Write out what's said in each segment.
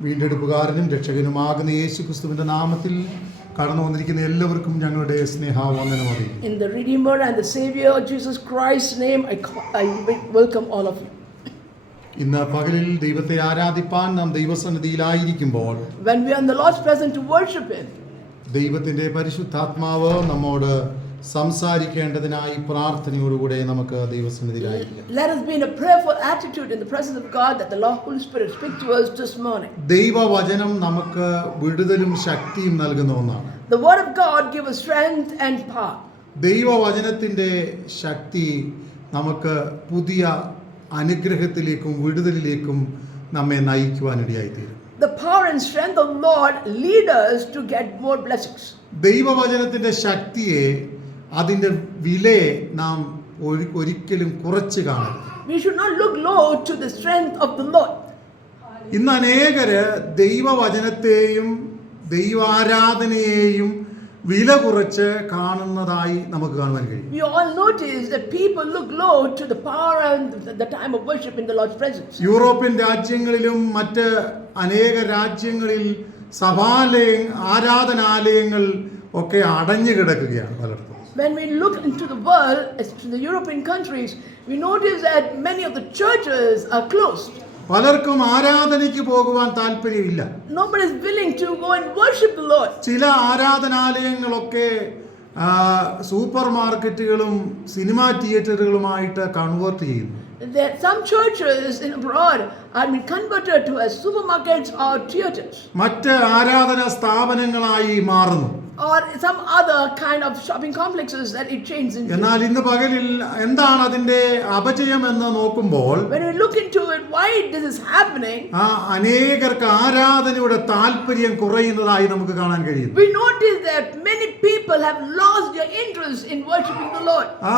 വീണ്ടെടുപ്പുകാരനും രക്ഷകനുമാകുന്ന യേശു ക്രിസ്തുവിന്റെ നാമത്തിൽ കടന്നു വന്നിരിക്കുന്ന എല്ലാവർക്കും ഞങ്ങളുടെ സ്നേഹാവന്ദനം അറിയിക്കും In the Redeemer and the Savior Jesus Christ's name, I, ca- I welcome all of you. ഇന്ന് പകലിൽ ദൈവത്തെ ആരാധിപ്പാൻ നാം ദൈവസന്നിധിയിലായിരിക്കുമ്പോൾ When we are in the Lord's presence to worship Him, ദൈവത്തിന്റെ പരിശുദ്ധാത്മാവ് നമ്മോട് സംസാരിക്കേണ്ടതിനായി പ്രാർത്ഥനയോടുകൂടെ നമുക്ക് ദൈവസന്നിധിയിലായിരിക്കാം let us be in a prayerful attitude in the presence of God that the Lord Holy Spirit speak to us this morning. ദൈവവചനം നമുക്ക് വിടുതലും ശക്തിയും നൽകുന്ന ഒന്നാണ് The Word of God gives us strength and power. ദൈവവചനത്തിന്റെ ശക്തി നമുക്ക് പുതിയ അനുഗ്രഹത്തിലേക്കും വിടുതലിലേക്കും നമ്മെ നയിക്കുവാനിടയായിത്തീരും The power and strength of Lord lead us to get more blessings. ദൈവവചനത്തിന്റെ ശക്തിയെ അതിന്റെ വിലയെ നാം ഒരിക്കലും കുറച്ച് കാണരുത് We should not look low to the strength of the Lord. ഇന്ന് അനേകര് ദൈവവചനത്തെയും ദൈവാരാധനയെയും വില കുറച്ച് കാണുന്നതായി നമുക്ക് കാണുവാൻ കഴിയും You all notice that people look low to the power and the- the time of worship in the Lord's presence. European രാജ്യങ്ങളിലും മറ്റ് അനേക രാജ്യങ്ങളിൽ സഭാലയ ആരാധനാലയങ്ങൾ ഒക്കെ അടഞ്ഞു കിടക്കുകയാണ് പലർക്കും When we look into the world, especially the European countries, we notice that many of the churches are closed. പലർക്കും ആരാധനയ്ക്ക് പോകുവാൻ താല്പര്യമില്ല Nobody is willing to go and worship the Lord. ചില ആരാധനാലയങ്ങളൊക്കെ സൂപ്പർ മാർക്കറ്റുകളും സിനിമാ തിയേറ്ററുകളുമായിട്ട് കൺവേർട്ട് ചെയ്യുന്നു There, some churches in abroad are been converted to as supermarkets or theaters മറ്റ് ആരാധന സ്ഥാപനങ്ങളായി മാറുന്നു or some other kind of shopping complexes that it changes into. എന്നാൽ ഇന്ന് പകലിൽ എന്താണ് അതിന്റെ അപജയം എന്ന് നോക്കുമ്പോൾ When we look into it, why this is happening, ആ അനേകർക്ക് ആരാധനയുടെ താല്പര്യം കുറയുന്നതായി നമുക്ക് കാണാൻ കഴിയുന്നു we notice that many people have lost their interest in worshiping the Lord. ആ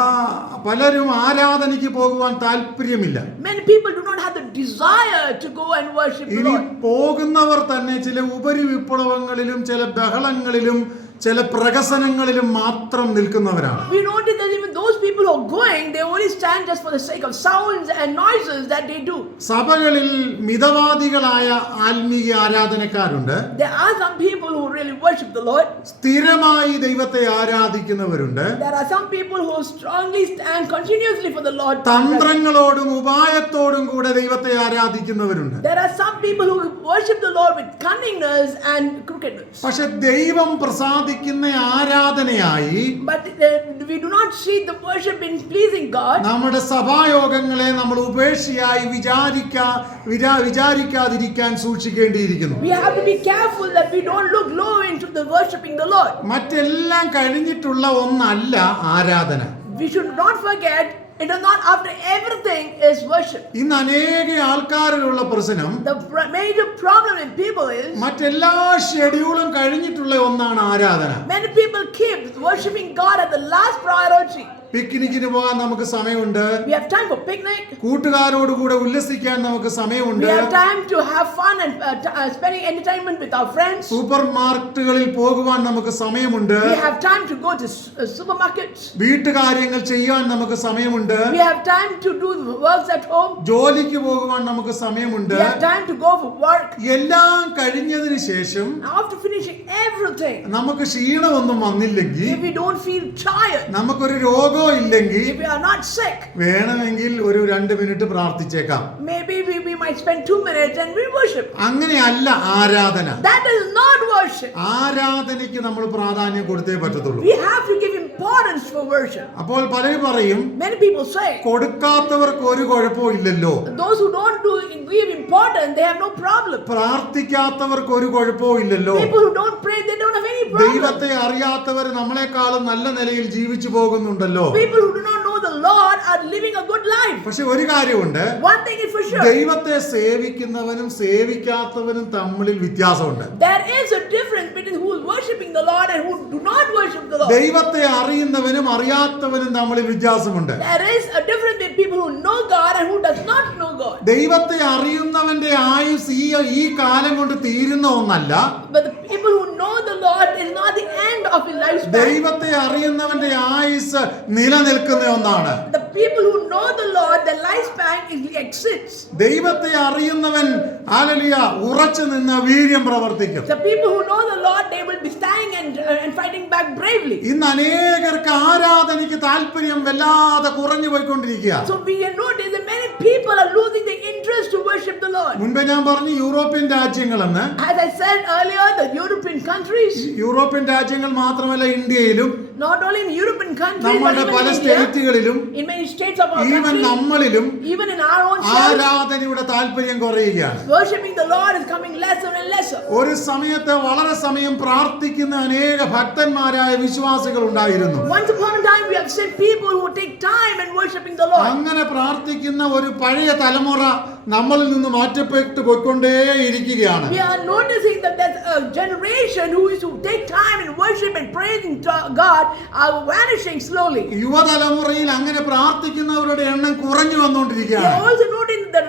പലരും ആരാധനയ്ക്ക് പോകുവാൻ താല്പര്യമില്ല Many people do not have the desire to go and worship the ഇനി Lord. പോകുന്നവർ തന്നെ ചില ഉപരി വിപ്ലവങ്ങളിലും ചില ബഹളങ്ങളിലും ചില പ്രകസനങ്ങളിലും മാത്രം നിൽക്കുന്നവരാണ് We notice that even those people who are going, they only stand just for the sake of sounds and noises that they do. സഭകളിൽ മിതവാദികളായ ആത്മീയ ആരാധനക്കാരുണ്ട് There are some people who really worship the Lord. സ്ഥിരമായി ദൈവത്തെ ആരാധിക്കുന്നവരുണ്ട് There are some people who strongly stand continuously for the Lord. തന്ത്രങ്ങളോടും ഉപായത്തോടും കൂടെ ദൈവത്തെ ആരാധിക്കുന്നവരുണ്ട് There are some people who worship the Lord with cunningness and crookedness. പക്ഷെ ദൈവം പ്രസാദിക്കുന്ന ആരാധനയായി But uh, we do not see the worship in pleasing God. നമ്മുടെ സഭായോഗങ്ങളെ നമ്മൾ ഉപേക്ഷയായി വിചാരിക്കാ വിചാ വിചാരിക്കാതിരിക്കാൻ സൂക്ഷിക്കേണ്ടിയിരിക്കുന്നു We have to be careful that we don't look low into the worshiping the Lord. മറ്റെല്ലാം കഴിഞ്ഞിട്ടുള്ള ഒന്നല്ല ആരാധന We should not forget it is not after everything is worship. ഇന്ന് അനേക ആൾക്കാരിലുള്ള പ്രശ്നം The pr- major problem in people is മറ്റെല്ലാ ഷെഡ്യൂളും കഴിഞ്ഞിട്ടുള്ള ഒന്നാണ് ആരാധന many people keep worshiping God at the last priority. പിക്നിക്കിന് പോകാൻ നമുക്ക് സമയമുണ്ട് We have time for picnic. കൂട്ടുകാരോടുകൂടെ ഉല്ലസിക്കാൻ നമുക്ക് സമയമുണ്ട് We have time to have fun and uh, t- uh, spending entertainment with our friends. Super മാർക്കറ്റുകളിൽ പോകുവാൻ നമുക്ക് സമയമുണ്ട് We have time to go to s- uh, supermarkets. വീട്ടുകാര്യങ്ങൾ ചെയ്യാൻ നമുക്ക് സമയമുണ്ട് We have time to do the works at home. ജോലിക്ക് പോകുവാൻ നമുക്ക് സമയമുണ്ട് We have time to go for work. എല്ലാം കഴിഞ്ഞതിന് ശേഷം After finishing everything, നമുക്ക് ക്ഷീണമൊന്നും വന്നില്ലെങ്കിൽ if we don't feel tired, നമുക്കൊരു രോഗം ഇല്ലെങ്കിൽ വേണമെങ്കിൽ ഒരു രണ്ട് മിനിറ്റ് പ്രാർത്ഥിച്ചേക്കാം. അങ്ങനെ അല്ല ആരാധന. ആരാധനയ്ക്ക് നമ്മൾ പ്രാധാന്യം കൊടുത്തേ പറ്റത്തുള്ളൂ. അപ്പോൾ പലരും പറയും കൊടുക്കാത്തവർക്ക് ഒരു കുഴപ്പവും ഇല്ലല്ലോ. പ്രാർത്ഥിക്കാത്തവർക്ക് ഒരു കുഴപ്പവും ഇല്ലല്ലോ. ദൈവത്തെ അറിയാത്തവർ നമ്മളെക്കാളും നല്ല നിലയിൽ ജീവിച്ചു പോകുന്നുണ്ടല്ലോ. People who do not know the Lord are living a good life. പക്ഷേ ഒരു കാര്യമുണ്ട് One thing is for sure. ദൈവത്തെ സേവിക്കുന്നവനും സേവിക്കാത്തവനും തമ്മിൽ വ്യത്യാസമുണ്ട് There is a difference between who is worshiping the Lord and who do not worship the Lord. ദൈവത്തെ അറിയുന്നവനും അറിയാത്തവനും തമ്മിൽ വ്യത്യാസമുണ്ട് There is a difference between people who know God and who does not know God. ദൈവത്തെ അറിയുന്നവന്റെ ആയുസ് ഈ ഈ കാലം കൊണ്ട് തീരുന്ന ഒന്നല്ല But the people who know the Lord is not the end of his lifespan. ദൈവത്തെ അറിയുന്നവന്റെ ആയുസ് നിലനിൽക്കുന്ന ഒന്നാണ് The people who know the Lord, their lifespan is exists. ദൈവത്തെ അറിയുന്നവൻ ഹല്ലേലൂയ ഉറച്ചു നിന്ന് വീര്യം പ്രവർത്തിക്കും The people who know the Lord, they will be standing and, uh, and fighting back bravely. ഇന്ന് അനേകർക്ക് ആരാധനയ്ക്ക് താല്പര്യം വല്ലാതെ കുറഞ്ഞു പോയിക്കൊണ്ടിരിക്കുക So we can notice that many people are losing the interest to worship the Lord. മുൻപേ ഞാൻ പറഞ്ഞു യൂറോപ്യൻ രാജ്യങ്ങളെന്ന് As I said earlier, the European countries, European രാജ്യങ്ങൾ മാത്രമല്ല ഇന്ത്യയിലും not only in European countries, but നമ്മളുടെ even പല സ്റ്റേറ്റുകളിലും even നമ്മളിലും ആരാധനയുടെ താല്പര്യം കുറയുകയാണ്. ഒരു സമയത്ത് വളരെ സമയം പ്രാർത്ഥിക്കുന്ന അനേക ഭക്തന്മാരായ വിശ്വാസികൾ ഉണ്ടായിരുന്നു. അങ്ങനെ പ്രാർത്ഥിക്കുന്ന ഒരു പഴയ തലമുറ നമ്മളിൽ നിന്ന് മാറ്റപ്പെട്ടു പോയിക്കൊണ്ടേയിരിക്കുകയാണ് We are noticing that there's a generation who is to take time in worship and praising God are vanishing slowly. യുവതലമുറയിൽ അങ്ങനെ പ്രാർത്ഥിക്കുന്നവരുടെ എണ്ണം കുറഞ്ഞു വന്നുകൊണ്ടിരിക്കുകയാണ് also noting uh,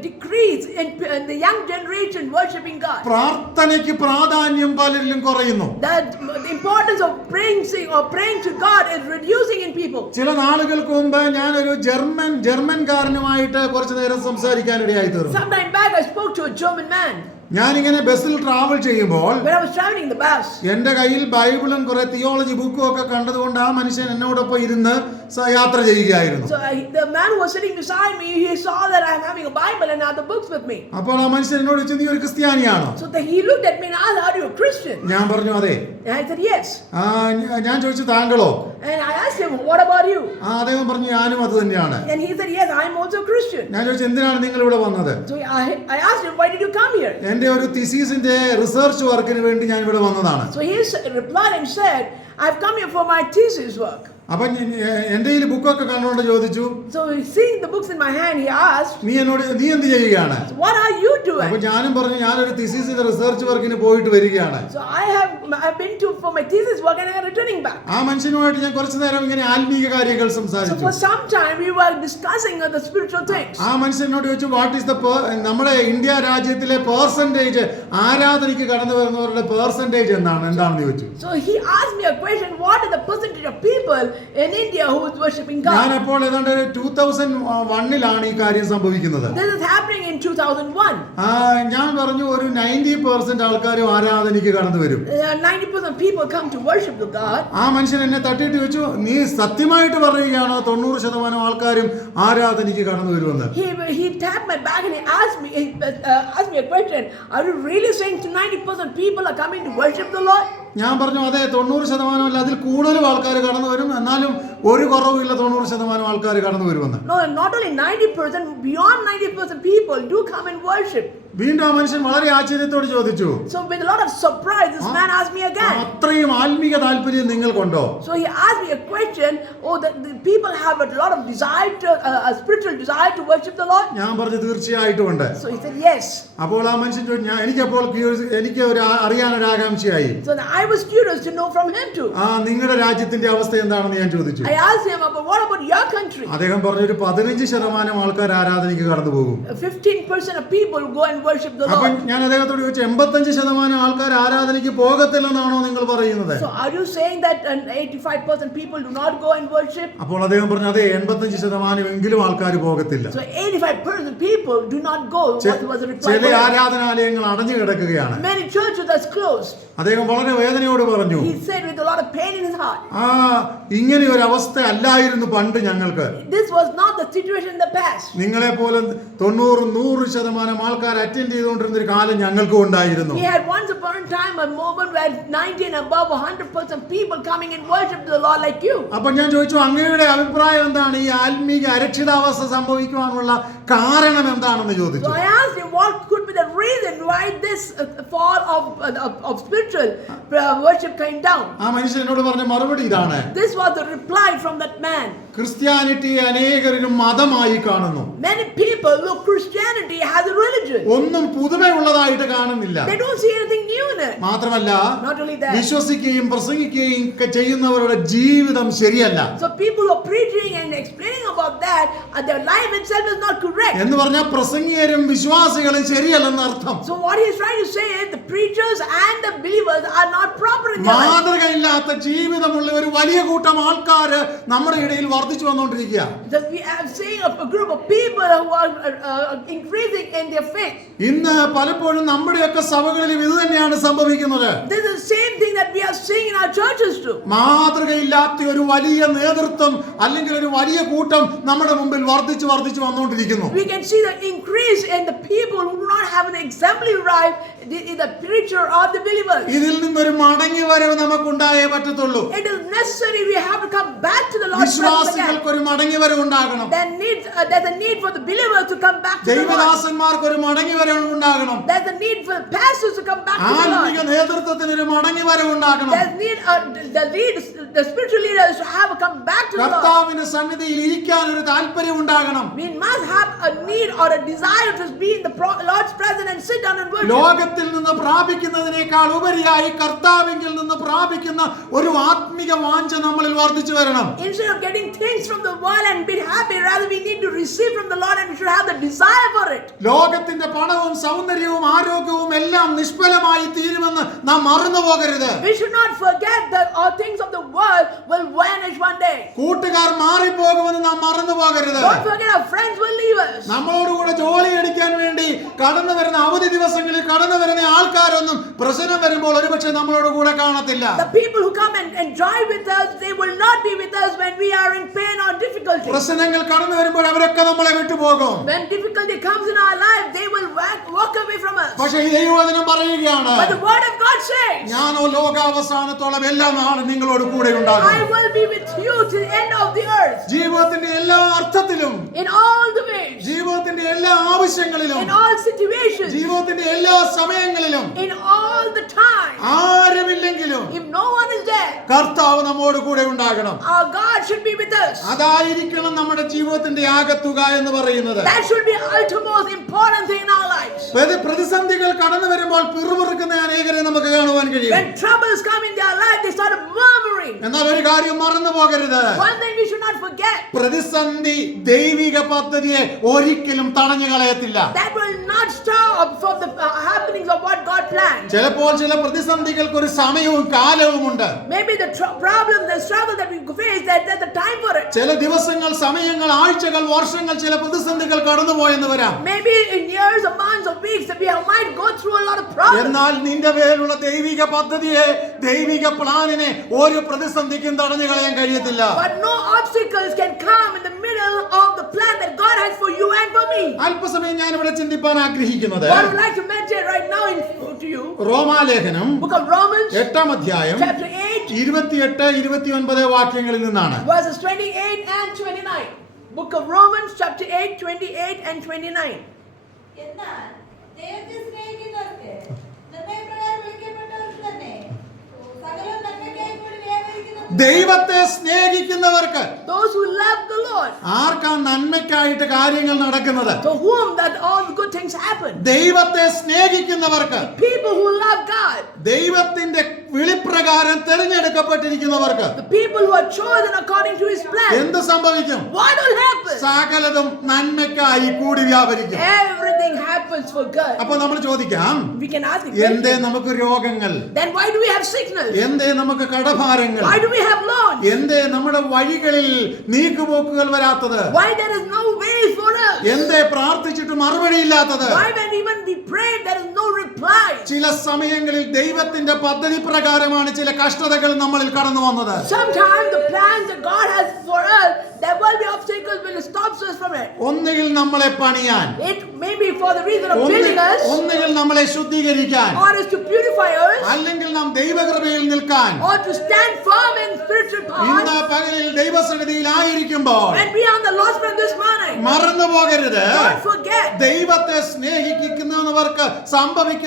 decrease in, in the young generation worshiping God. പ്രാർത്ഥനയ്ക്ക് പ്രാധാന്യം പലരിലും കുറയുന്നു That the importance of praying or praying to God is reducing in people. ചില നാളുകൾക്ക് മുമ്പ് ഞാനൊരു ജർമ്മൻ ജർമ്മൻകാരനുമായിട്ട് കുറച്ചു നേരം സംസാരിക്കാനിടയായി തീർന്നു Sometime back, I spoke to a German man ഞാനിങ്ങനെ ബസ്സിൽ ട്രാവൽ ചെയ്യുമ്പോൾ. എന്റെ കയ്യിൽ ബൈബിളും കുറെ തിയോളജി ബുക്കും ഒക്കെ കണ്ടതുകൊണ്ട് ആ മനുഷ്യൻ എന്നോടൊപ്പം ഇരുന്ന് യാത്ര ചെയ്യുകയായിരുന്നു. അപ്പോൾ ആ മനുഷ്യൻ എന്നോട് ചോദിച്ചു നീ ഒരു ക്രിസ്ത്യാനിയാണോ? ഞാൻ പറഞ്ഞു അതെ ഞാൻ ചോദിച്ചു താങ്കളോ And I asked him, "What about you?" ആ അദ്ദേഹം പറഞ്ഞു ഞാനും അത് തന്നെയാണ് And he said, "Yes, I am also Christian." ഞാൻ ചോദിച്ചു എന്തിനാണ് നിങ്ങൾ ഇവിടെ വന്നത് So I, I asked him, "Why did you come here?" എന്റെ ഒരു തിസീസിന്റെ റിസർച്ച് വർക്കിന് വേണ്ടി ഞാൻ ഇവിടെ വന്നതാണ് So he s- replied and said, "I've come here for my thesis work." അപ്പൊ എന്റെ കയ്യിൽ ബുക്കൊക്കെ കണ്ടുകൊണ്ട് ചോദിച്ചു So seeing the books in my hand, he asked, നീ എന്നോട് നീ എന്ത് ചെയ്യുകയാണ് "What are you അപ്പൊ doing?" ഞാനും പറഞ്ഞു ഞാനൊരു തിസീസിന്റെ റിസർച്ച് വർക്കിന് പോയിട്ട് വരികയാണ് So I have I've been to for my thesis work and I'm returning back. ആ മനുഷ്യനുമായിട്ട് ഞാൻ കുറച്ചു നേരം ഇങ്ങനെ ആത്മീയ കാര്യങ്ങൾ So സംസാരിച്ചു for some time we were discussing uh, the spiritual things. ആ മനുഷ്യനോട് ചോദിച്ചു വാട്ട് ഈസ് ദ നമ്മുടെ ഇന്ത്യ രാജ്യത്തിലെ പേഴ്സന്റേജ് ആരാധനയ്ക്ക് കടന്നു വരുന്നവരുടെ പേഴ്സന്റേജ് എന്താണ് എന്താണെന്ന് ചോദിച്ചു so he asked me a question, what is the percentage of people in India who is worshipping ഞാൻ God? അപ്പോൾ ഏതാണ്ട് ടൂ തൗസൻഡ് വണ്ണിലാണ് ഈ കാര്യം സംഭവിക്കുന്നത് This is happening in 2001. ആ, ഞാൻ പറഞ്ഞു ഒരു നയന്റി പെർസെന്റ് ആൾക്കാരും ആരാധനയ്ക്ക് കടന്നു വരും Uh, 90% of people come to worship the God. ആ മനുഷ്യൻ എന്നെ തട്ടിയിട്ട് വെച്ചു നീ സത്യമായിട്ട് പറയുകയാണോ തൊണ്ണൂറ് ശതമാനം ആൾക്കാരും ആരാധനയ്ക്ക് കടന്നു വരുമെന്ന് He, he tapped my back and he asked me, he, uh, asked me a question. Are you really saying to 90% people are coming to worship the Lord? ഞാൻ പറഞ്ഞു അതെ തൊണ്ണൂറ് ശതമാനമല്ല അതിൽ കൂടുതലും ആൾക്കാർ കടന്നു വരും എന്നാലും ഒരു കുറവുമില്ല തൊണ്ണൂറ് ശതമാനം ആൾക്കാർ കടന്നു വരുമെന്ന് not only only 90%, beyond 90% people do come and worship. വീണ്ടും മനുഷ്യൻ വളരെ ആശ്ചര്യത്തോട് ചോദിച്ചു so with lot of surprise this man ask me again അത്രയും ആത്മീയ താൽപര്യം നിങ്ങൾക്കുണ്ടോ? So he ask me a question oh the people have a lot of desire to a spiritual desire to worship the Lord ഞാൻ പറഞ്ഞു തീർച്ചയായിട്ടും ഉണ്ട് so he said yes അപ്പോൾ ആ മനുഷ്യൻ ചോദിച്ചു ഞാൻ എനിക്ക് അപ്പോൾ എനിക്ക് ഒരു അറിയാൻ ഒരു ആകാംക്ഷയായി. So I was curious to know from him to ആ നിങ്ങളുടെ രാജ്യത്തിന്റെ അവസ്ഥ എന്താണെന്ന് ഞാൻ ചോദിച്ചു. ഐ ആസ്ക്ഡ് ഹിം അപ്പോൾ വാട്ട് അബൌട്ട് യുവർ കൺട്രി അദ്ദേഹം പറഞ്ഞു ഒരു 15% ആൾക്കാർ ആരാധനയ്ക്ക് കടന്നു പോകും 15% of people go and worship the അപ്പൊ Lord. ഞാൻ അദ്ദേഹത്തോട് ചോദിച്ചു എൺപത്തഞ്ച് ശതമാനം ആൾക്കാർ ആരാധനയ്ക്ക് പോകത്തില്ലെന്നാണോ നിങ്ങൾ പറയുന്നത് So are you saying that eighty-five percent people do not go and worship? അപ്പോൾ അദ്ദേഹം പറഞ്ഞു അതെ എൺപത്തഞ്ച് ശതമാനം എങ്കിലും ആൾക്കാർ പോകത്തില്ല So eighty-five percent people do not go. What was the reply? ചില? ആരാധനാലയങ്ങൾ അടഞ്ഞു കിടക്കുകയാണ് Many churches are closed. അദ്ദേഹം വളരെ വേദനയോട് പറഞ്ഞു ആ ഇങ്ങനെ ഒരു അവസ്ഥ അല്ലായിരുന്നു പണ്ട് ഞങ്ങൾക്ക്. നിങ്ങളെ പോലെ തൊണ്ണൂറ് നൂറ് ശതമാനം ആൾക്കാർ അറ്റൻഡ് ചെയ്തുകൊണ്ടിരുന്ന ഒരു കാലം ഞങ്ങൾക്കും ഉണ്ടായിരുന്നു. അപ്പൊ ഞാൻ ചോദിച്ചു അങ്ങയുടെ അഭിപ്രായം എന്താണ്? ഈ ആത്മീയ അരക്ഷിതാവസ്ഥ സംഭവിക്കുവാനുള്ള കാരണം എന്താണെന്ന് ചോദിച്ചു. the reason why this uh, fall of, uh, of, of spiritual uh, worship came down. ആ മനുഷ്യൻ എന്നോട് പറഞ്ഞ മറുപടി ഇതാണ് This was the reply from that man. Christianity അനേകരിലും മതമായി കാണുന്നു Many people look Christianity as a religion. ഒന്നും പുതുമയുള്ളതായിട്ട് കാണുന്നില്ല They don't see anything new in it. മാത്രമല്ല Not only that. വിശ്വസിക്കുകയും പ്രസംഗിക്കുകയും ഒക്കെ ചെയ്യുന്നവരുടെ ജീവിതം ശരിയല്ല So people who are preaching and explaining about that, uh, their life itself is not correct. എന്ന് പറഞ്ഞാൽ പ്രസംഗിയരും വിശ്വാസികളും ശരിയല്ലെന്ന് അർത്ഥം So what he's trying to say is the preachers and the believers are not proper in their life. മാതൃകയില്ലാത്ത ജീവിതമുള്ള ഒരു വലിയ കൂട്ടം ആൾക്കാര് നമ്മുടെ ഇടയിൽ വർദ്ധിച്ചു വർദ്ധിച്ചു വന്നുകൊണ്ടിരിക്കുക That we are seeing a, a group of people who are uh, uh, increasing in their faith. ഇന്ന് പലപ്പോഴും നമ്മുടെയൊക്കെ സഭകളിലും ഇത് തന്നെയാണ് സംഭവിക്കുന്നത് This is the same thing that we are seeing in our churches too. മാതൃകയില്ലാത്ത ഒരു വലിയ നേതൃത്വം അല്ലെങ്കിൽ ഒരു വലിയ കൂട്ടം നമ്മുടെ മുമ്പിൽ വർദ്ധിച്ചു വർദ്ധിച്ചു വന്നുകൊണ്ടിരിക്കുന്നു We can see the increase in the people who do not have an exemplary in the preacher or the believers. ഇതിൽ നിന്നൊരു മടങ്ങി വരവ് നമുക്കുണ്ടായേ പറ്റത്തുള്ളൂ It is necessary we have to come back to the Lord. വിശ്വാസികൾക്ക് ഒരു മടങ്ങി വരവ് ഉണ്ടാകണം There needs, uh, there's a need for the believers to come back to the Lord. ദൈവദാസന്മാർക്ക് ഒരു മടങ്ങി വരവ് There's a need for the pastors to come back to the ആത്മീക Lord. നേതൃത്വത്തിന് ഒരു മടങ്ങി വരവ് There's need, uh, the lead, the spiritual leaders to have come back to the Lord. കർത്താവിന്റെ സന്നിധിയിൽ ഇരിക്കാൻ ഒരു താല്പര്യം ഉണ്ടാകണം We must have a need or a desire to be in the pro- Lord's presence and sit down and worship. ലോകത്തിൽ നിന്ന് പ്രാപിക്കുന്നതിനേക്കാൾ ഉപരിയായി കർത്താവിങ്കിൽ നിന്ന് പ്രാപിക്കുന്ന ഒരു ആത്മിക വാഞ്ച നമ്മളിൽ വർദ്ധിച്ചു വരണം Instead of getting things from the world and be happy, rather we need to receive from the Lord and we should have the desire for it. ലോകത്തിന്റെ പണവും സൗന്ദര്യവും ആരോഗ്യവും എല്ലാം നിഷ്ഫലമായി തീരുമെന്ന് നാം മറന്നു പോകരുത് We should not forget that all things of the world will vanish one day. കൂട്ടുകാർ മാറിപ്പോകുമെന്ന് നാം മറന്നു പോകരുത് Don't forget our friends will leave us. നമ്മളോടുകൂടെ ജോലി എടുക്കാൻ വേണ്ടി കടന്നു വരുന്ന അവധി ദിവസങ്ങളിൽ കടന്നു വരുന്ന ആൾക്കാരൊന്നും പ്രശ്നം വരുമ്പോൾ ഒരുപക്ഷെ നമ്മളോട് കൂടെ കാണത്തില്ല The people who come and enjoy with us, they will not be with us when we are in pain or difficulty. പ്രശ്നങ്ങൾ കടന്നു വരുമ്പോൾ അവരൊക്കെ നമ്മളെ വിട്ടുപോകും When difficulty comes in our life, they will walk, walk away from us. പക്ഷേ ഈ ദൈവവചനം പറയുകയാണ് But the word of God says, ഞാനോ ലോകാവസാനത്തോളം എല്ലാ നാളും നിങ്ങളോട് കൂടെ ഉണ്ടാകും I will be with you to the end of the earth. ജീവിതത്തിന്റെ എല്ലാ അർത്ഥത്തിലും In all the ways, ജീവിതത്തിന്റെ എല്ലാ ആവശ്യങ്ങളിലും in all situations, ജീവിതത്തിന്റെ എല്ലാ സമയങ്ങളിലും in all the time. ആരുമില്ലെങ്കിലും If no one is there, കർത്താവ് നമ്മോട് കൂടെ ഉണ്ടാകണം our God should be with us. അതായിരിക്കണം നമ്മുടെ ജീവിതത്തിന്റെ ആകത്തുക എന്ന് പറയുന്നത് That should be ultimate important thing in our lives. പ്രതി- പ്രതിസന്ധികൾ കടന്നു വരുമ്പോൾ പിറുപിറുക്കുന്ന അനേകരെ നമുക്ക് കാണുവാൻ കഴിയും When troubles come in their life, they start murmuring. എന്നാൽ ഒരു കാര്യം മറന്നു പോകരുത് One thing we should not forget പ്രതിസന്ധി ദൈവിക പദ്ധതിയെ ഒരിക്കലും തടഞ്ഞു കളയത്തില്ല that will not stop for the uh, happenings of what God planned. ചിലപ്പോൾ ചില പ്രതിസന്ധികൾക്ക് ഒരു സമയവും കാലവുമുണ്ട് Maybe the tr- problems and struggle that we face, that there's a time for it. ചില ദിവസങ്ങൾ സമയങ്ങൾ ആഴ്ചകൾ വർഷങ്ങൾ ചില പ്രതിസന്ധികൾ കടന്നുപോയെന്ന് വരാം Maybe in years or months or weeks that we might go through a lot of problems. എന്നാൽ നിന്റെ മേലുള്ള ദൈവിക പദ്ധതിയെ ദൈവിക പ്ലാനിനെ ഒരു പ്രതിസന്ധിക്കും തടഞ്ഞു കളയാൻ കഴിയത്തില്ല But no obstacles can come in the middle of the plan that God has for you and for me. അല്പസമയം ഞാൻ ഇവിടെ ചിന്തിപ്പാൻ ആഗ്രഹിക്കുന്നത് What I would like to mention right now in, to you, റോമാലേഖനം book of Romans, എട്ടാം അധ്യായം chapter 8, ഇരുപത്തിയെട്ട് ഇരുപത്തി ഒൻപത് വാക്യങ്ങളിൽ നിന്നാണ് verses 28 and 29. Book of Romans, chapter 8, 28 and 29. എന്നാൽ ദൈവത്തെ സ്നേഹിക്കുന്നവർക്ക് നിർണയപ്രകാരം വിളിക്കപ്പെട്ടവർക്ക് തന്നെ സകലം നന്മയ്ക്കായി കൂടി വ്യാപരിക്കുന്ന ദൈവത്തെ സ്നേഹിക്കുന്നവർക്ക് ആർക്കാണ് നന്മയ്ക്കായിട്ട് കാര്യങ്ങൾ നടക്കുന്നത്? ദൈവത്തെ സ്നേഹിക്കുന്നവർക്ക് ദൈവത്തിന്റെ വിളിപ്രകാരം തിരഞ്ഞെടുക്കപ്പെട്ടിരിക്കുന്നവർക്ക് എന്ത് സംഭവിക്കും? സകലതും നന്മയ്ക്കായി കൂടി വ്യാപരിക്കും. അപ്പൊ നമ്മൾ ചോദിക്കാം എന്തേ നമുക്ക് രോഗങ്ങൾ? എന്തേ നമുക്ക് കടഭാരങ്ങൾ? എന്തേ നമ്മുടെ വഴികളിൽ നീക്കുപോക്കുകൾ വരാത്തത്? എന്തേ പ്രാർത്ഥിച്ചിട്ട് മറുപടി ഇല്ലാത്തത് ചില സമയങ്ങളിൽ ദൈവത്തിന്റെ പദ്ധതി പ്രകാരമാണ് ചില കഷ്ടതകൾ നമ്മളിൽ കടന്നു വന്നത് Sometimes the plans that God has for us, there will be obstacles will stop us from it. ഒന്നുകിൽ നമ്മളെ പണിയാൻ It may be for the reason of ഒന്ന് ഒന്നുകിൽ നമ്മളെ ശുദ്ധീകരിക്കാൻ or to purify us, അല്ലെങ്കിൽ നാം ദൈവകൃപയിൽ നിൽക്കാൻ or to stand firm in spiritual ഇന്ന് power. പകലിൽ ദൈവസന്നിധിയിലായിരിക്കുമ്പോൾ ആയിരിക്കുമ്പോൾ മറന്നു പോകരുത് ദൈവത്തെ സ്നേഹിക്കുന്നവർക്ക്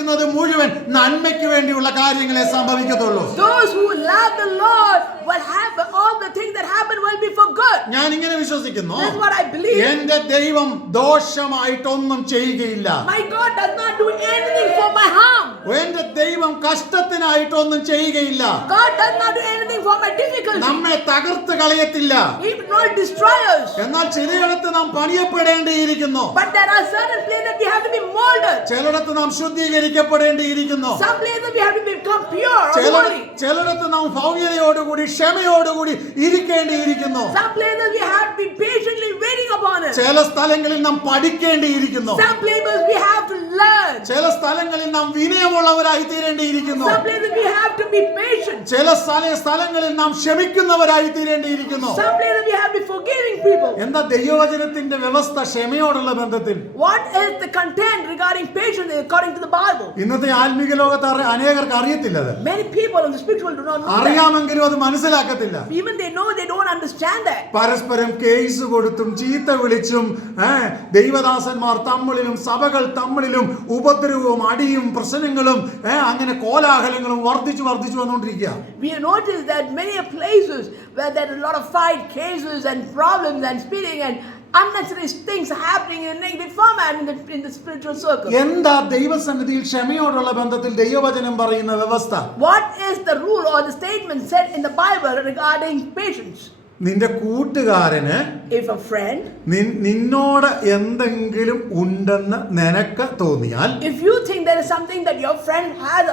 സംഭവിക്കുന്നത് മുഴുവൻ നന്മയ്ക്ക് വേണ്ടിയുള്ള കാര്യങ്ങളെ സംഭവിക്കത്തുള്ളൂ those who love the Lord will have all the things that happen will be for good. ഞാൻ ഇങ്ങനെ വിശ്വസിക്കുന്നു That's what I believe. എന്റെ ദൈവം ദോഷമായിട്ടൊന്നും ചെയ്യുകയില്ല My God does not do anything for my harm. എന്റെ ദൈവം കഷ്ടത്തിനായിട്ടൊന്നും ചെയ്യുകയില്ല God does not do anything for my difficulty. നമ്മെ തകർത്ത് കളയത്തില്ല He will not destroy us. എന്നാൽ ചിലയിടത്ത് നാം പണിയപ്പെടേണ്ടിയിരിക്കുന്നു But there are certain places we have to be molded. ചിലയിടത്ത് നാം ശുദ്ധീകരിക്കപ്പെടേണ്ടിയിരിക്കുന്നു Some places we have to become pure or holy. ചിലയിടത്ത് നാം ഭൗമ്യതയോടുകൂടി ക്ഷമയോടുകൂടി ഇരിക്കേണ്ടിയിരിക്കുന്നു Some places we have to be patiently waiting upon it. ചില സ്ഥലങ്ങളിൽ നാം പഠിക്കേണ്ടിയിരിക്കുന്നു Some places we have to learn. ചില സ്ഥലങ്ങളിൽ നാം വിനയമുള്ളവരായി തീരേണ്ടിയിരിക്കുന്നു Some places we have to be patient. ചില സ്ഥല സ്ഥലങ്ങളിൽ നാം ക്ഷമിക്കുന്നവരായി തീരേണ്ടിയിരിക്കുന്നു Some places we have to be forgiving people. എന്താ ദൈവവചനത്തിന്റെ വ്യവസ്ഥ ക്ഷമയോടുള്ള ബന്ധത്തിൽ What is the content regarding patience according to the Bible? ഇന്നത്തെ ആത്മീക ലോകത്ത് അറി- അനേകർക്ക് അറിയത്തില്ലത് Many people in the spiritual do not know that. അറിയാമെങ്കിലും അത് മനസ്സിലാക്കത്തില്ല Even they know, they don't understand that. പരസ്പരം കേസ് കൊടുത്തും ചീത്ത വിളിച്ചും ഏ, ദൈവദാസന്മാർ തമ്മിലും സഭകൾ തമ്മിലും ഉപദ്രവവും അടിയും പ്രശ്നങ്ങളും ഏ, അങ്ങനെ കോലാഹലങ്ങളും വർദ്ധിച്ചു വർദ്ധിച്ചു വന്നുകൊണ്ടിരിക്കുക We have noticed that many places where there are a lot of fight cases and problems and spitting and unnecessary things happening in a negative format in the, in the spiritual circle. എന്താ ദൈവസന്നിധിയിൽ ക്ഷമയോടുള്ള ബന്ധത്തിൽ ദൈവവചനം പറയുന്ന വ്യവസ്ഥ What is the rule or the statement said in the Bible regarding patience? നിന്റെ കൂട്ടുകാരന് If a friend, നിൻ- നിന്നോട് എന്തെങ്കിലും ഉണ്ടെന്ന് നിനക്ക് തോന്നിയാൽ if you think there is something that your friend has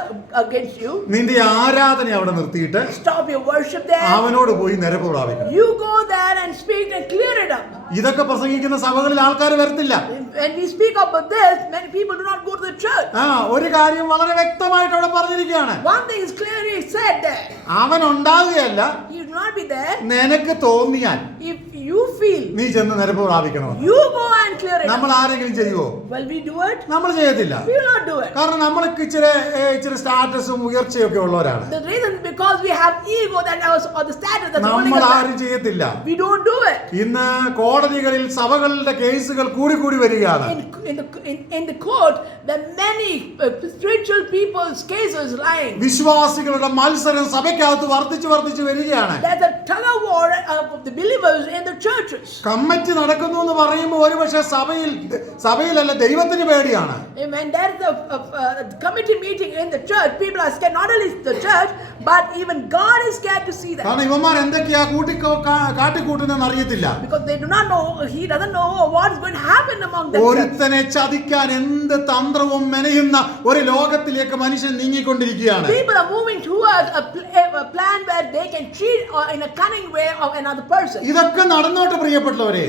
against you, നിന്റെ ആരാധന അവിടെ നിർത്തിയിട്ട് stop your worship there. അവനോട് പോയി നിരപ്പ് പ്രാപിക്കണം ഇതൊക്കെ പ്രസംഗിക്കുന്ന സഭകളിൽ ആൾക്കാർ വരത്തില്ല When we speak about this, many people do not go to the church. ആ ഒരു കാര്യം വളരെ വ്യക്തമായിട്ട് അവിടെ പറഞ്ഞിരിക്കുകയാണ് One thing is clearly said there. അവൻ ഉണ്ടാകുകയല്ല You will not be there. നിനക്ക് തോന്നിയാൽ you feel, നീ ചെന്ന് നിരപ്പ് you go and clear it നമ്മൾ. ആരെങ്കിലും ചെയ്യുവോ Will we do it? നമ്മൾ ചെയ്യത്തില്ല We will not do it. കാരണം നമ്മൾക്ക് ഇച്ചിരി ഇച്ചിരി സ്റ്റാറ്റസും ഉയർച്ചയും ഒക്കെ ഉള്ളവരാണ് is because we have ego that was or the status that's holding നമ്മൾ ആരും ചെയ്യത്തില്ല We don't do it. ഇന്ന് കോടതികളിൽ സഭകളുടെ കേസുകൾ കൂടി കൂടി വരികയാണ് In, the, court, there many uh, spiritual people's cases lying. വിശ്വാസികളുടെ മത്സരം സഭയ്ക്കകത്ത് വർദ്ധിച്ചു വർദ്ധിച്ചു വരികയാണ് There's a tug of war uh, of the believers in the churches. Committee നടക്കുന്നു എന്ന് പറയുമ്പോൾ ഒരുപക്ഷെ സഭയിൽ സഭയിലല്ല ദൈവത്തിന് പേടിയാണ് And when there is a, a, a committee meeting in the church, people are scared, not only the church, but even God is scared to see that. കാരണം ഇവന്മാർ എന്തൊക്കെയാ കൂട്ടി കാ- കാട്ടിക്കൂട്ടുന്നതെന്ന് അറിയത്തില്ല Because they do not know, he doesn't know what's going to happen among them. ഒരുത്തനെ ചതിക്കാൻ എന്ത് തന്ത്രവും മെനയുന്ന ഒരു ലോകത്തിലേക്ക് മനുഷ്യൻ നീങ്ങിക്കൊണ്ടിരിക്കുകയാണ് People are moving towards a, pl- a plan where they can cheat or in a cunning way of another person. ഇതൊക്കെ നടന്നോട്ട് പ്രിയപ്പെട്ടവരെ.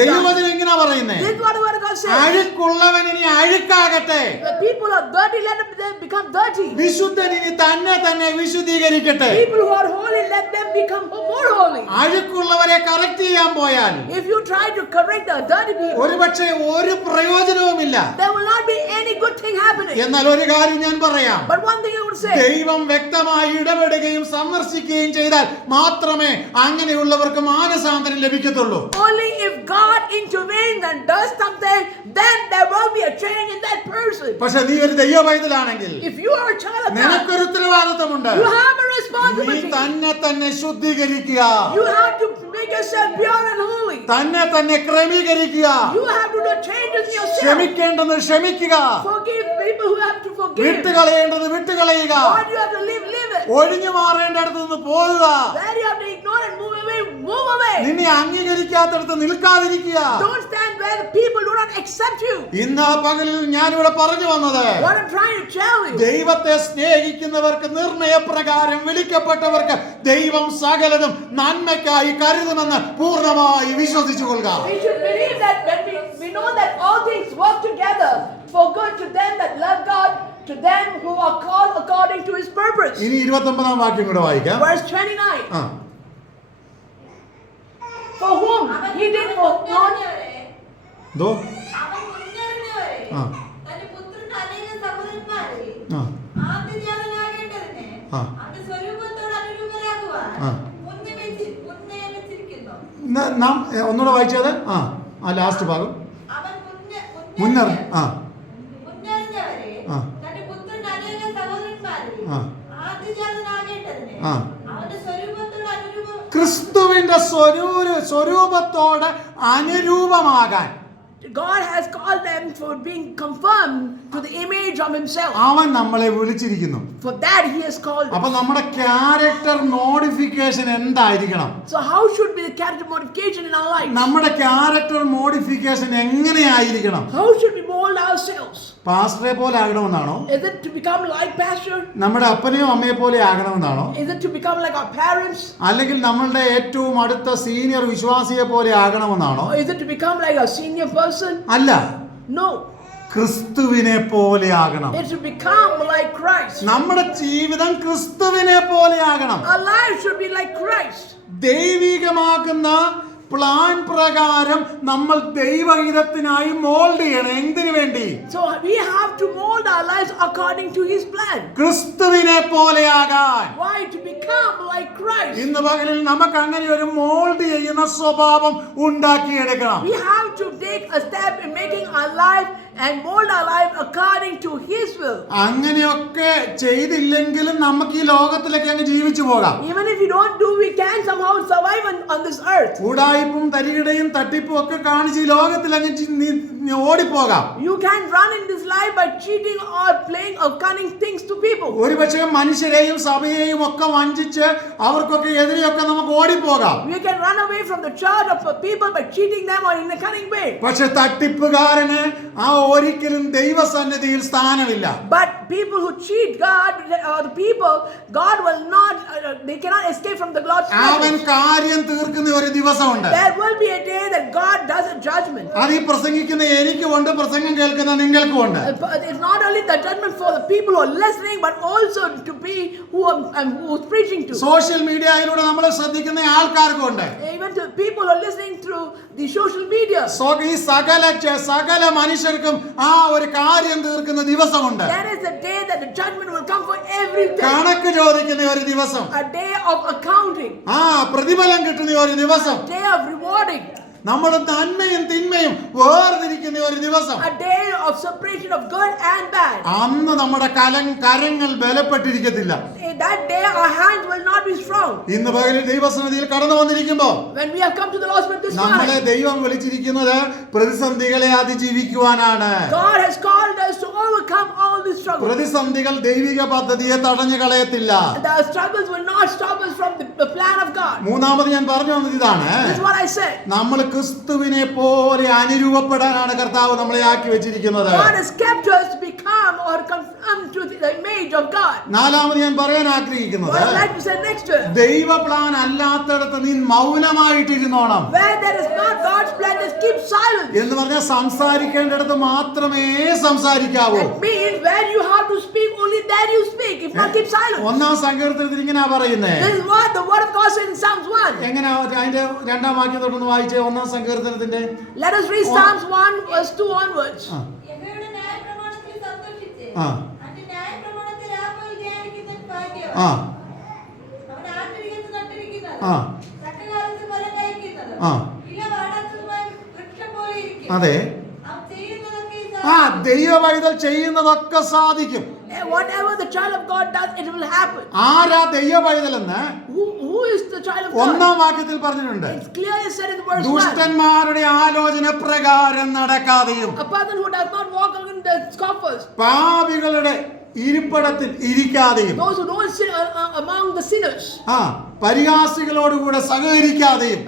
ദൈവവചനം എങ്ങനെയാ പറയുന്നേ This is what the word of God says. അഴുക്കുള്ളവൻ ഇനി അഴുക്കാകട്ടെ. വിശുദ്ധൻ ഇനി തന്നെ തന്നെ വിശുദ്ധീകരിക്കട്ടെ. അഴുക്കുള്ളവരെ കറക്റ്റ് ചെയ്യാൻ പോയാൽ ഒരുപക്ഷെ ഒരു പ്രയോജനവുമില്ല. എന്നാൽ ഒരു കാര്യം ഞാൻ പറയാം ദൈവം വ്യക്തമായി ഇടപെടുകയും സന്ദർശിക്കുകയും ചെയ്താൽ മാത്രമേ അങ്ങനെയുള്ളവർക്ക് മാനസാന്തരം ലഭിക്കത്തുള്ളൂ only if God intervenes and does something, then there will be a change in that person. പക്ഷെ നീ ഒരു ദൈവ പൈതലാണെങ്കിൽ If you are a child of God, നിനക്കൊരു ഉത്തരവാദിത്തമുണ്ട് you have a നീ responsibility. തന്നെ തന്നെ ശുദ്ധീകരിക്കുക You have to make yourself pure and holy. തന്നെ തന്നെ ക്രമീകരിക്കുക You have to do changes in yourself. ക്ഷമിക്കേണ്ടത് ക്ഷമിക്കുക Forgive people who have to forgive. വിട്ടുകളയേണ്ടത് വിട്ടുകളയുക What you have to live, live it. ഒഴിഞ്ഞു മാറേണ്ടടുത്ത് നിന്ന് പോവുക Where you have to move away, നിന്നെ അംഗീകരിക്കാത്തടത്ത് നിൽക്കാതിരിക്കുക Don't stand where the people do not accept you. ഇന്ന് പകലിൽ ഞാൻ ഇവിടെ പറഞ്ഞു വന്നത് What I'm trying to tell you. ദൈവത്തെ സ്നേഹിക്കുന്നവർക്ക് നിർണയപ്രകാരം വിളിക്കപ്പെട്ടവർക്ക് ദൈവം സകലതും നന്മയ്ക്കായി കരുതുമെന്ന് പൂർണമായി വിശ്വസിച്ചു കൊള്ളുക We should believe that when we, we know that all things work together for good to them that love God, to them who are called according to his purpose. ഇനി ഇരുപത്തി ഒമ്പതാം വാക്യം കൂടെ വായിക്കാം Verse 29. ആ For whom? he did for God. Do? ആ. നാം ഒന്നുകൂടെ വായിച്ചത്? ആ. ആ ലാസ്റ്റ് ഭാഗം. മുന്നർ ആ. ആ. ആ. ആ. അവന്റെ സ്വരൂപത്തോട് അനുരൂപ- സ്വരൂപത്തോട് അനുരൂപമാകാൻ God has called them for being confirmed to the image of himself. അവൻ നമ്മളെ വിളിച്ചിരിക്കുന്നു For that he has called അപ്പോൾ നമ്മുടെ ക്യാരക്ടർ മോഡിഫിക്കേഷൻ എന്തായിരിക്കണം So how should be the character modification in our life? നമ്മുടെ ക്യാരക്ടർ മോഡിഫിക്കേഷൻ എങ്ങനെയായിരിക്കണം How should we mold ourselves? പാസ്റ്ററെ പോലെ ആകണമെന്നാണോ Is it to become like pastor? നമ്മുടെ അപ്പനെയോ അമ്മയെ പോലെ ആകണമെന്നാണോ Is it to become like our parents? അല്ലെങ്കിൽ നമ്മളുടെ ഏറ്റവും അടുത്ത സീനിയർ വിശ്വാസിയെ പോലെ ആകണമെന്നാണോ is it to become like a senior person? അല്ല No. ക്രിസ്തുവിനെ പോലെ ആകണം It should become like Christ. നമ്മുടെ ജീവിതം ക്രിസ്തുവിനെ പോലെ ആകണം Our lives should be like Christ. ദൈവികമാകുന്ന പ്ലാൻ പ്രകാരം നമ്മൾ ദൈവഹിതത്തിനായി മോൾഡ് ചെയ്യണം. എന്തിനു വേണ്ടി? So we have to mould our life according to his plan ക്രിസ്തുവിനെ പോലെയാകാൻ why to become like Christ ഇന്ന് പകലിൽ നമുക്ക് അങ്ങനെ ഒരു മോൾഡ് ചെയ്യുന്ന സ്വഭാവം ഉണ്ടാക്കിയെടുക്കണം. We have to take a step in making our life and mold our life according to His will. അങ്ങനെയൊക്കെ ചെയ്തില്ലെങ്കിലും നമുക്ക് ഈ ലോകത്തിലൊക്കെ അങ്ങ് ജീവിച്ചു പോകാം Even if you don't do, we can somehow survive on, on this earth. കൂടായ്പും തരികിടയും തട്ടിപ്പും ഒക്കെ കാണിച്ച് ഈ ലോകത്തിൽ അങ്ങ് ഓടിപ്പോകാം You can run in this life by cheating or playing or cunning things to people. ഒരുപക്ഷെ മനുഷ്യരെയും സഭയെയും ഒക്കെ വഞ്ചിച്ച് അവർക്കൊക്കെ എതിരെയൊക്കെ നമുക്ക് ഓടിപ്പോകാം We can run away from the church of people by cheating them or in a cunning way. പക്ഷെ തട്ടിപ്പുകാരന് ആ ഒരിക്കലും ദൈവസന്നിധിയിൽ സ്ഥാനമില്ല But people who cheat God or the people, God will not, uh, they cannot escape from the god's അവൻ. കാര്യം തീർക്കുന്ന ഒരു ദിവസമുണ്ട് There will be a day that God does a judgment. അത് ഈ പ്രസംഗിക്കുന്ന എനിക്കുമുണ്ട് പ്രസംഗം കേൾക്കുന്ന നിങ്ങൾക്കുമുണ്ട് Uh, It's not only the judgment for the people who are listening, but also to be who I'm, who who's preaching to. social media യിലൂടെ നമ്മൾ ശ്രദ്ധിക്കുന്ന ആൾക്കാർക്കുണ്ട് Even to people who are listening through the social media. So ഈ സകല സകല മനുഷ്യർക്കും ആ ഒരു കാര്യം തീർക്കുന്ന ദിവസമുണ്ട് That is the day that the judgment will come for everything. കണക്ക് ചോദിക്കുന്ന ഒരു ദിവസം A day of accounting, ആ പ്രതിഫലം കിട്ടുന്ന ഒരു ദിവസം A day of rewarding, നമ്മുടെ നന്മയും തിന്മയും വേർതിരിക്കുന്ന ഒരു ദിവസം a day of separation of good and bad. അന്ന് നമ്മുടെ കലം കരങ്ങൾ ബലപ്പെട്ടിരിക്കത്തില്ല that day, our hands will not be strong. ഇന്ന് പകലിൽ ദൈവസന്നിധിയിൽ കടന്നു വന്നിരിക്കുമ്പോൾ When we have come to the Lord's Prayer this നമ്മളെ morning, ദൈവം വിളിച്ചിരിക്കുന്നത് പ്രതിസന്ധികളെ അതിജീവിക്കുവാനാണ് God has called us to overcome all the struggles. പ്രതിസന്ധികൾ ദൈവിക പദ്ധതിയെ തടഞ്ഞു കളയത്തില്ല The struggles will not stop us from the, the plan of God. മൂന്നാമത് ഞാൻ പറഞ്ഞു വന്നത് ഇതാണ് This is what I said. നമ്മൾ ക്രിസ്തുവിനെ പോലെ അനുരൂപപ്പെടാനാണ് കർത്താവ് നമ്മളെ ആക്കി വെച്ചിരിക്കുന്നത് God has kept us to become or conform നാലാമത് ഞാൻ പറയാൻ ആഗ്രഹിക്കുന്നത് ദൈവ പ്ലാൻ അല്ലാത്തടത്ത് നീ മൗനമായിട്ടിരുന്നോണം. എന്ന് പറഞ്ഞാൽ സംസാരിക്കേണ്ടടത്ത് മാത്രമേ സംസാരിക്കാവൂ. ഒന്നാം സങ്കീർത്തനത്തിൽ ഇങ്ങനെയാ പറയുന്നേ. എങ്ങനെയാ അതിന്റെ രണ്ടാം വാക്യം തുടർന്ന് വായിച്ചേ ഒന്നാം സങ്കീർത്തനത്തിന്റെ? ആ. ആ ആ. ആ. അതെ ആ ദൈവവൈതൽ ചെയ്യുന്നതൊക്കെ സാധിക്കും And whatever the child of God does, it will happen. ആരാ ദൈവവൈതൽ എന്ന് Who, who is the child of God? ഒന്നാം വാക്യത്തിൽ പറഞ്ഞിട്ടുണ്ട് It's clearly said in the verse 1. ദുഷ്ടന്മാരുടെ ആലോചന പ്രകാരം നടക്കാതെയും A person who does not walk in the scoffers, പാപികളുടെ ഇരിപ്പിടത്തിൽ ഇരിക്കാതെയും പരിഹാസികളോട് കൂടെ സഹകരിക്കാതെയും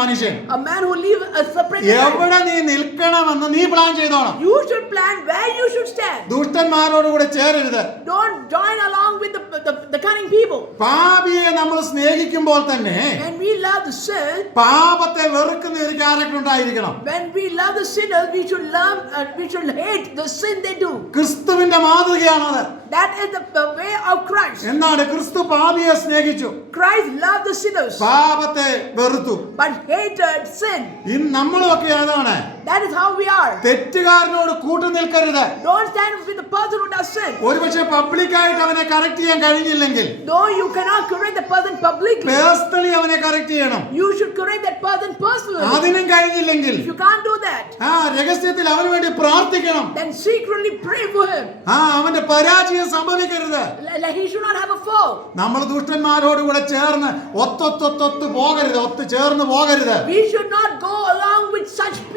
മനുഷ്യൻ. എവിടെ നീ നിൽക്കണമെന്ന് നീ plan where you should stand ദുഷ്ടന്മാരോട് കൂടെ ചേരരുത്. പാപിയെ നമ്മൾ സ്നേഹിക്കുമ്പോൾ തന്നെ പാപത്തെ വെറുക്കുന്ന ഒരു ക്യാരക്ടർ ഉണ്ടായിരിക്കണം? When we love the sinner, we should love and we should hate sin they do. ക്രിസ്തുവിന്റെ മാതൃകയാണത് That is the, the way of Christ. എന്നാണ് ക്രിസ്തു പാപിയെ സ്നേഹിച്ചു Christ loved the sinners, പാപത്തെ വെറുത്തു but hated sin. ഇന്ന് നമ്മളൊക്കെ അതാണ് That is how we are. തെറ്റുകാരനോട് കൂട്ടു നിൽക്കരുത് Don't stand with the person who does sin. ഒരുപക്ഷെ പബ്ലിക്കായിട്ട് അവനെ കറക്റ്റ് ചെയ്യാൻ കഴിഞ്ഞില്ലെങ്കിൽ No, you cannot correct the person publicly, personally അവനെ കറക്റ്റ് ചെയ്യണം you should correct that person personally. അതിനും കഴിഞ്ഞില്ലെങ്കിൽ If you can't do that, ആ രഹസ്യത്തിൽ അവന് വേണ്ടി പ്രാർത്ഥിക്കണം then secretly pray for him. ആ അവന്റെ പരാജയം സംഭവിക്കരുത് Like he should not have a fall. നമ്മൾ ദുഷ്ടന്മാരോട് കൂടെ ചേർന്ന് ഒത്തൊത്തൊത്തൊത്ത് പോകരുത് ഒത്ത് ചേർന്ന് പോകരുത് We should not go along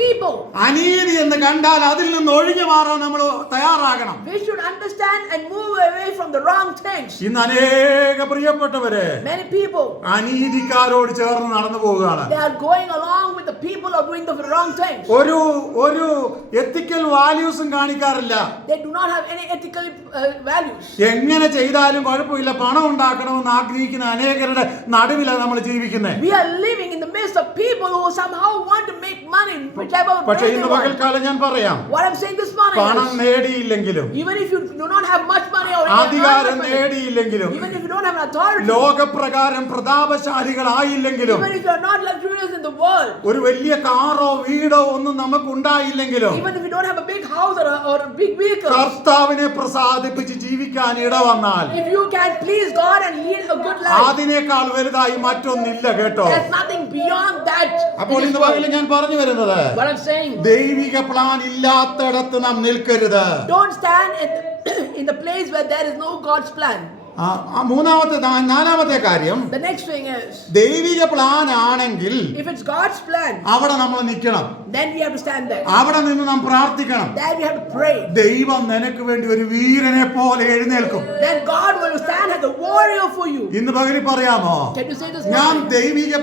people. അനീതി എന്ന് കണ്ടാൽ അതിൽ നിന്ന് ഒഴിഞ്ഞു മാറാൻ നമ്മൾ തയ്യാറാകണം We should understand and move away from the wrong things. ഇന്ന് അനേക പ്രിയപ്പെട്ടവരെ Many people, അനീതിക്കാരോട് ചേർന്ന് നടന്നു പോവുകയാണ് they are going along with the people who are doing the wrong things. ഒരു ഒരു എത്തിക്കൽ വാല്യൂസും കാണിക്കാറില്ല They do not have any ethical uh, values. എങ്ങനെ ചെയ്താലും കുഴപ്പമില്ല പണം ഉണ്ടാക്കണമെന്ന് ആഗ്രഹിക്കുന്ന അനേകരുടെ നടുവിലാണ് നമ്മൾ ജീവിക്കുന്നത് We are living in the midst of people who somehow want to make money, പക്ഷേ ഇന്ന് പകൽ ഞാൻ പറയാം. പണം നേടിയില്ലെങ്കിലും അധികാരം നേടിയില്ലെങ്കിലും ലോകപ്രകാരം പ്രതാപശാലികളായില്ലെങ്കിലും ഒരു വലിയ കാറോ വീടോ ഒന്നും നമുക്ക് ഉണ്ടായില്ലെങ്കിലും പ്രസാദിപ്പിച്ച് ജീവിക്കാൻ ഇട വന്നാൽ അതിനേക്കാൾ വലുതായി മറ്റൊന്നില്ല കേട്ടോ. അപ്പോൾ ഇന്ന് പകൽ ഞാൻ പറഞ്ഞു വരുന്നത് What I'm saying, ദൈവിക പ്ലാൻ ഇല്ലാത്തടത്ത് നാം നിൽക്കരുത് don't stand in, in the place where there is no God's plan. മൂന്നാമത്തെ നാലാമത്തെ കാര്യം The next thing is, ദൈവിക പ്ലാൻ ആണെങ്കിൽ if it's God's plan, അവിടെ നമ്മൾ നിൽക്കണം then we have to stand there. അവിടെ നിന്ന് നാം പ്രാർത്ഥിക്കണം Then we have to pray. ദൈവം നിനക്ക് വേണ്ടി ഒരു വീരനെ പോലെ എഴുന്നേൽക്കും Then God will stand a warrior for you. ഇന്ന് പകരി പറയാമോ? ഞാൻ? ദൈവിക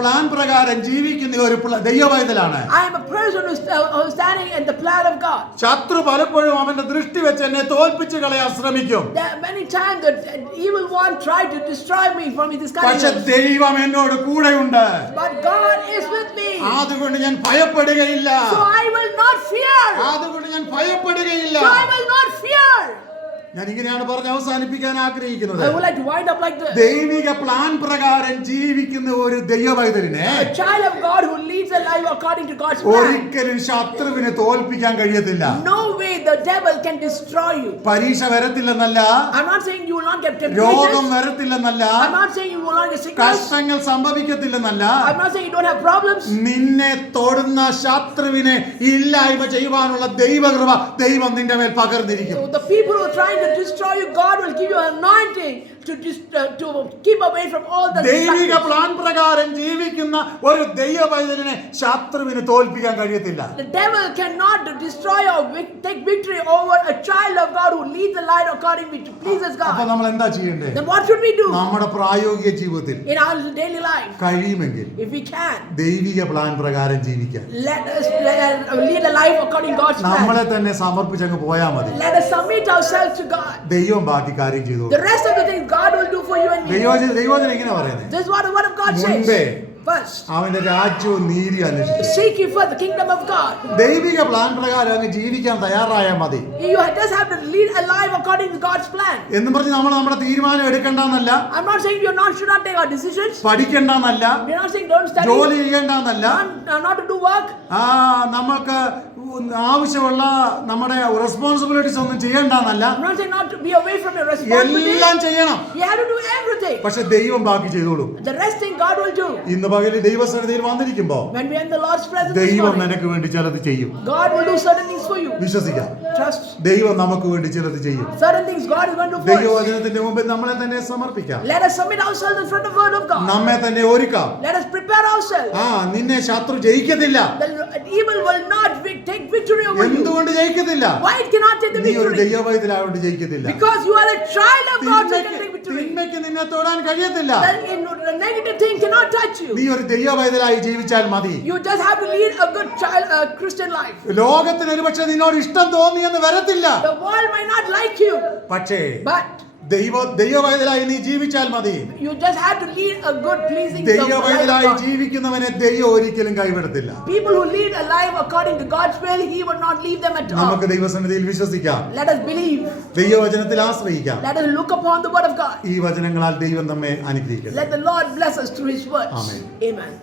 പ്ലാൻ പ്രകാരം ജീവിക്കുന്ന ഒരു ദൈവവൈതലാണ് I am a person who's, uh, standing in the plan of God. ശത്രു പലപ്പോഴും അവന്റെ ദൃഷ്ടി വെച്ച് എന്നെ തോൽപ്പിച്ച് കളയാൻ ശ്രമിക്കും പക്ഷെ. ദൈവം എന്നോട് കൂടെയുണ്ട് But God is with me. അതുകൊണ്ട് ഞാൻ ഭയപ്പെടുകയില്ല. അതുകൊണ്ട് ഞാൻ ഭയപ്പെടുകയില്ല. ഞാൻ ഇങ്ങനെയാണ് പറഞ്ഞ് അവസാനിപ്പിക്കാൻ ആഗ്രഹിക്കുന്നത്. ദൈവിക പ്ലാൻ പ്രകാരം ജീവിക്കുന്ന ഒരു ദൈവവൈദരിനെ ഒരിക്കലും ശത്രുവിനെ തോൽപ്പിക്കാൻ കഴിയത്തില്ല. പരീക്ഷ വരത്തില്ലെന്നല്ല. രോഗം വരത്തില്ലെന്നല്ല. കഷ്ടങ്ങൾ സംഭവിക്കത്തില്ലെന്നല്ല. നിന്നെ തൊടുന്ന ശത്രുവിനെ ഇല്ലായ്മ ചെയ്യുവാനുള്ള ദൈവകൃപ ദൈവം നിന്റെ മേൽ പകർന്നിരിക്കും. Destroy you, God will give you anointing to dis- uh, to keep away from all the ദൈവിക. പ്ലാൻ പ്രകാരം ജീവിക്കുന്ന ഒരു ദൈവവൈതലിനെ ശത്രുവിന് തോൽപ്പിക്കാൻ കഴിയത്തില്ല The devil cannot destroy or vic- take victory over a child of God who leads the life according to pleases അപ്പൊ God. നമ്മൾ എന്താ ചെയ്യേണ്ടത് Then what should we do നമ്മുടെ പ്രായോഗിക ജീവിതത്തിൽ in our daily life? കഴിയുമെങ്കിൽ If we can, ദൈവിക plan പ്രകാരം ജീവിക്കാൻ let us let us lead a life according to God's നമ്മളെ plan. തന്നെ സമർപ്പിച്ചങ്ങ് പോയാൽ മതി Let us submit ourselves to God. ദൈവം ബാക്കി കാര്യം ചെയ്തു The rest of the things God will do for you and me. ദൈവോചന ദൈവോചന ഇങ്ങനെ പറയുന്നത് This is what the word of God മുൻപേ says. First, അവന്റെ രാജ്യവും നീതി God. ദൈവിക പ്ലാൻ പ്രകാരം അങ്ങ് ജീവിക്കാൻ തയ്യാറായാൽ മതി You have to lead a life according to God's plan. എന്ന് പറഞ്ഞ് നമ്മൾ നമ്മുടെ തീരുമാനം എടുക്കണ്ടെന്നല്ല I'm not saying you're not should not take our decisions. പഠിക്കണ്ടെന്നല്ല We're not saying don't study, ജോലി ചെയ്യേണ്ടെന്നല്ല not, uh, not to do work. ആ നമ്മൾക്ക് ആവശ്യമുള്ള നമ്മുടെ റെസ്പോൺസിബിലിറ്റീസ് ഒന്നും ചെയ്യേണ്ടെന്നല്ല. എല്ലാം ചെയ്യണം You do everything. പക്ഷെ ദൈവം ബാക്കി ചെയ്തോളും The rest thing God will do. ഇന്ന് പകൽ ദൈവസന്നിധിയിൽ വന്നിരിക്കുമ്പോ When we are in the Lord's presence this ദൈവം morning, നിനക്ക് വേണ്ടി ചിലത് ചെയ്യും God will do certain things for you. വിശ്വസിക്കാം Trust. ദൈവം നമുക്ക് വേണ്ടി ചിലത് ചെയ്യും Certain things God is going to do for us. ദൈവവചനത്തിന്റെ മുമ്പിൽ നമ്മളെ തന്നെ സമർപ്പിക്കാം Let us submit ourselves in front of the word of God. നമ്മെ തന്നെ ഒരുക്കാം Let us prepare ourselves. ആ നിന്നെ ശത്രു ജയിക്കത്തില്ല The evil will not vi- take victory over you. എന്തുകൊണ്ട് ജയിക്കത്തില്ല Why it cannot take the നീ ഒരു victory? ദൈവവൈദ്യലായോണ്ട് ജയിക്കത്തില്ല Because you are a child of God, so you can തിന്മയ്ക്ക് കഴിയത്തില്ല. നീ ഒരു ദൈവവൈദലായി ജീവിച്ചാൽ മതി. ലോകത്തിന് ഒരു പക്ഷേ നിന്നോട് ഇഷ്ടം തോന്നി എന്ന് വരത്തില്ല പക്ഷേ ദൈവ ദൈവവൈദ്യലായി നീ ജീവിച്ചാൽ മതി you just have to lead a good, pleasing life of ദൈവവൈദ്യലായി God. ജീവിക്കുന്നവനെ ദൈവം ഒരിക്കലും കൈവിടത്തില്ല People who lead a life according to God's will, He will not leave them at all. നമുക്ക് ദൈവസന്നിധിയിൽ വിശ്വസിക്കാം Let us believe. ദൈവവചനത്തിൽ ആശ്രയിക്കാം Let us look upon the word of God. ഈ വചനങ്ങളാൽ ദൈവം നമ്മെ അനുഗ്രഹിക്കട്ടെ Let the Lord bless us through His words. Amen. Amen.